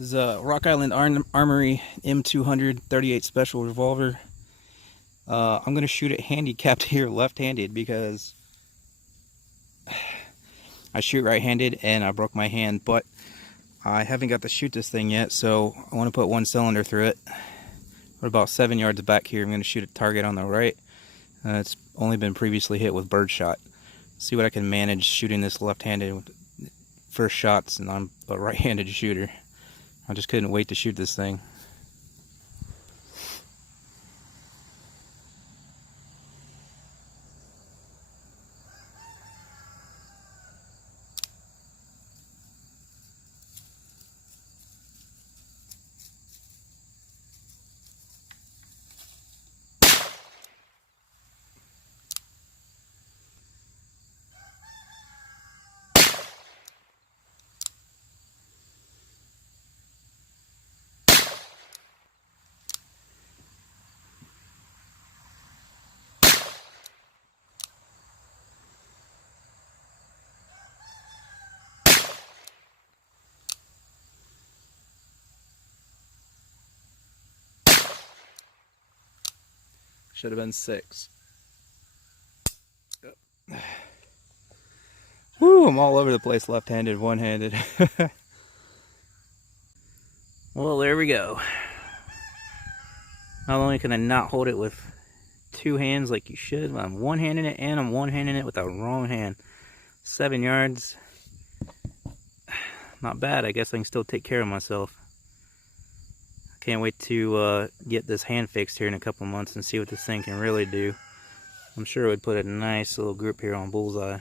This is a Rock Island Armory M200 38 special revolver. I'm going to shoot it handicapped here left-handed because I shoot right-handed and I broke my hand, but I haven't got to shoot this thing yet, so I want to put one cylinder through it. We're about 7 yards back here. I'm going to shoot a target on the right. It's only been previously hit with birdshot. See what I can manage shooting this left-handed with first shots, and I'm a right-handed shooter. I just couldn't wait to shoot this thing. Should have been 6. Yep. Woo, I'm all over the place left-handed, one-handed. Well, there we go. Not only can I not hold it with 2 hands like you should, but I'm one-handing it, and I'm one-handing it with the wrong hand. 7 yards. Not bad. I guess I can still take care of myself. Can't wait to get this hand fixed here in a couple months and see what this thing can really do. I'm sure it would put a nice little grip here on bullseye.